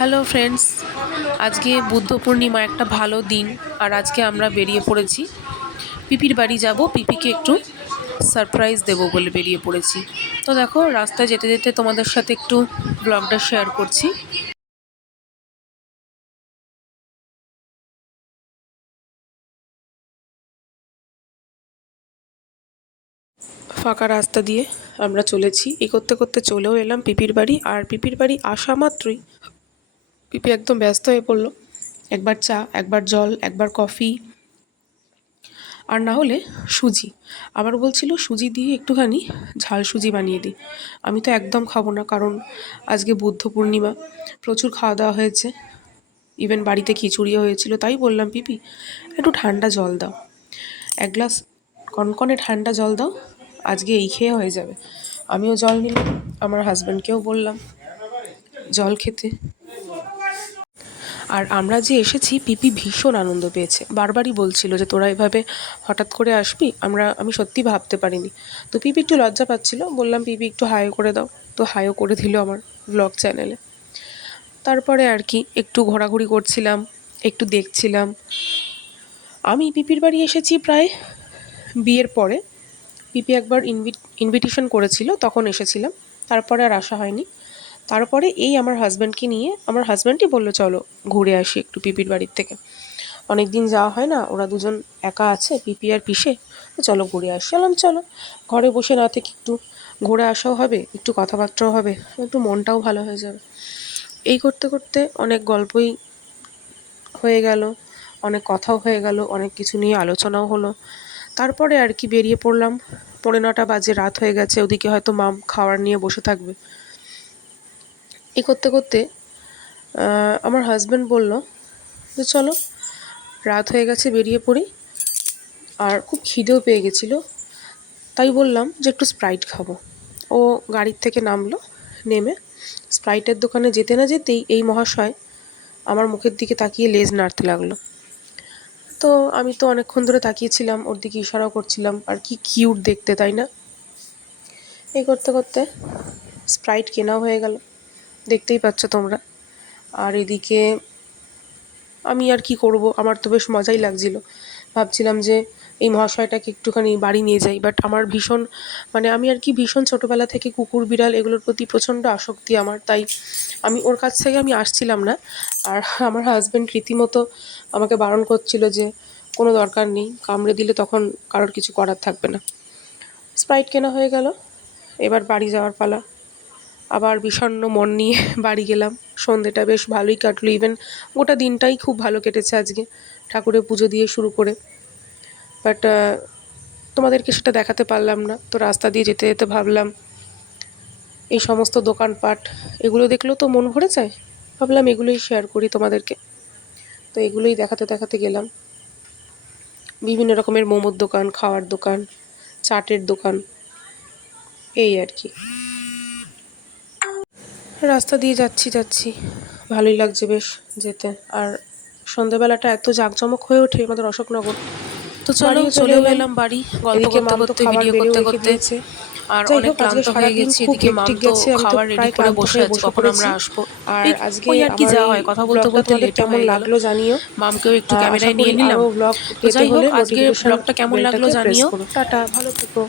Hello friends, আজকে বুদ্ধ পূর্ণিমা, একটা ভালো দিন। আর আজকে আমরা বেরিয়ে পড়েছি, পিপির বাড়ি যাব। পিপিকে একটু সারপ্রাইজ দেবো বলে বেরিয়ে পড়েছি। তো দেখো, রাস্তায় যেতে যেতে তোমাদের সাথে একটু ব্লগটা শেয়ার করছি। ফাঁকা রাস্তা দিয়ে আমরা চলেছি, এই করতে করতে চলেও এলাম পিপির বাড়ি। আর পিপির বাড়ি আসা মাত্রই পিপি একদম ব্যস্ত হয়ে পড়লো। একবার চা, একবার জল, একবার কফি, আর না হলে সুজি। আবার বলছিল সুজি দিয়ে একটুখানি ঝাল সুজি বানিয়ে দিই। আমি তো একদম খাবো না, কারণ আজকে বুদ্ধ পূর্ণিমা, প্রচুর খাওয়া দাওয়া হয়েছে, ইভেন বাড়িতে খিচুড়িও হয়েছিল। তাই বললাম, পিপি একটু ঠান্ডা জল দাও, এক গ্লাস কনকনে ঠান্ডা জল দাও, আজকে এই খেয়ে হয়ে যাবে। আমিও জল নিলাম, আমার হাজব্যান্ডকেও বললাম জল খেতে। আর আমরা যে এসেছি, পিপি ভীষণ আনন্দ পেয়েছে, বারবারই বলছিল যে তোরা এভাবে হঠাৎ করে আসবি, আমি সত্যি ভাবতে পারিনি। তো পিপি একটু লজ্জা পাচ্ছিল, বললাম পিপি একটু হাইও করে দাও। তো হাইও করে দিল আমার ব্লগ চ্যানেলে। তারপরে আর কি একটু ঘোরাঘুরি করছিলাম, একটু দেখছিলাম। আমি পিপির বাড়ি এসেছি প্রায় বিয়ের পরে। পিপি একবার ইনভিটেশন করেছিল, তখন এসেছিলাম, তারপরে আর আসা হয়নি। তারপরে এই আমার হাজব্যান্ডকে নিয়ে, আমার হাজব্যান্ডই বললো চলো ঘুরে আসি একটু পিপির বাড়ির থেকে, অনেক দিন যাওয়া হয় না, ওরা দুজন একা আছে, পিপি আর পিসে, তো চলো ঘুরে আসি। চলো, ঘরে বসে না থেকে একটু ঘুরে আসাও হবে, একটু কথাবার্তাও হবে, একটু মনটাও ভালো হয়ে যাবে। এই করতে করতে অনেক গল্পই হয়ে গেল, অনেক কথাও হয়ে গেল, অনেক কিছু নিয়ে আলোচনাও হলো। তারপরে আর কি বেরিয়ে পড়লাম। 9:30 বাজে, রাত হয়ে গেছে, ওদিকে হয়তো মাম খাবার নিয়ে বসে থাকবে। এই করতে করতে আমার হাজব্যান্ড বলল যে চলো, রাত হয়ে গেছে, বেরিয়ে পড়ি। আর খুব খিদেও পেয়ে গেছিলো, তাই বললাম যে একটু স্প্রাইট খাবো। ও গাড়ির থেকে নামলো, নেমে স্প্রাইটের দোকানে যেতে না যেতেই এই মহাশয় আমার মুখের দিকে তাকিয়ে লেজ নাড়তে লাগলো। তো আমি তো অনেকক্ষণ ধরে তাকিয়েছিলাম, ওর দিকে ইশারাও করছিলাম, আর কি কিউট দেখতে, তাই না? এই করতে করতে স্প্রাইট কেনাও হয়ে গেল, দেখতেই পাচ্ছ তোমরা। আর এদিকে আমি আর কি করব, আমার তো বেশ মজাই লাগছিল। ভাবছিলাম যে এই মহাশয়টাকে একটুখানি বাড়ি নিয়ে যাই, বাট আমার ভীষণ, আমি আর কি ভীষণ ছোটোবেলা থেকে কুকুর বিড়াল এগুলোর প্রতি প্রচণ্ড আসক্তি আমার, তাই আমি ওর কাছ থেকে আমি আসছিলাম না। আর আমার হাজব্যান্ড রীতিমতো আমাকে বারণ করছিল যে কোনো দরকার নেই, কামড়ে দিলে তখন কারোর কিছু করার থাকবে না। স্প্রাইট কেনা হয়ে গেল, এবার বাড়ি যাওয়ার পালা। আবার বিষণ্ণ মন নিয়ে বাড়ি গেলাম। সন্ধেটা বেশ ভালোই কাটলো, ইভেন গোটা দিনটাই খুব ভালো কেটেছে আজকে, ঠাকুরের পুজো দিয়ে শুরু করে। বাট তোমাদেরকে সেটা দেখাতে পারলাম না। তো রাস্তা দিয়ে যেতে যেতে ভাবলাম এই সমস্ত দোকানপাট, এগুলো দেখলেও তো মন ভরে যায়, ভাবলাম এগুলোই শেয়ার করি তোমাদেরকে। তো এগুলোই দেখাতে দেখাতে গেলাম। বিভিন্ন রকমের মোমোর দোকান, খাওয়ার দোকান, চাটের দোকান, এই আর কি। রাস্তা দিয়ে যাচ্ছি, ভালোই লাগছে বেশ যেতে। আর সন্ধ্যেবেলাটা এত জাঁকজমক হয়ে ওঠে আমাদের অশোকনগর। তো চলেও এলাম বাড়ি, গল্প করতে করতে, ভিডিও করতে করতে। আর অনেক ক্লান্ত হয়ে গেছি, এদিকে মাম তো খাবার রেডি করে বসে আছে, কখন আমরা আসবো। আর আজকে আর কি যাওয়া হয়, কথা বলতে বলতে লেট হয়ে গেল। মামকেও একটু ক্যামেরায় নিয়ে নিলাম। তো যাই হোক, আজকের ব্লগটা কেমন লাগলো জানিও। টাটা, ভালো থেকো।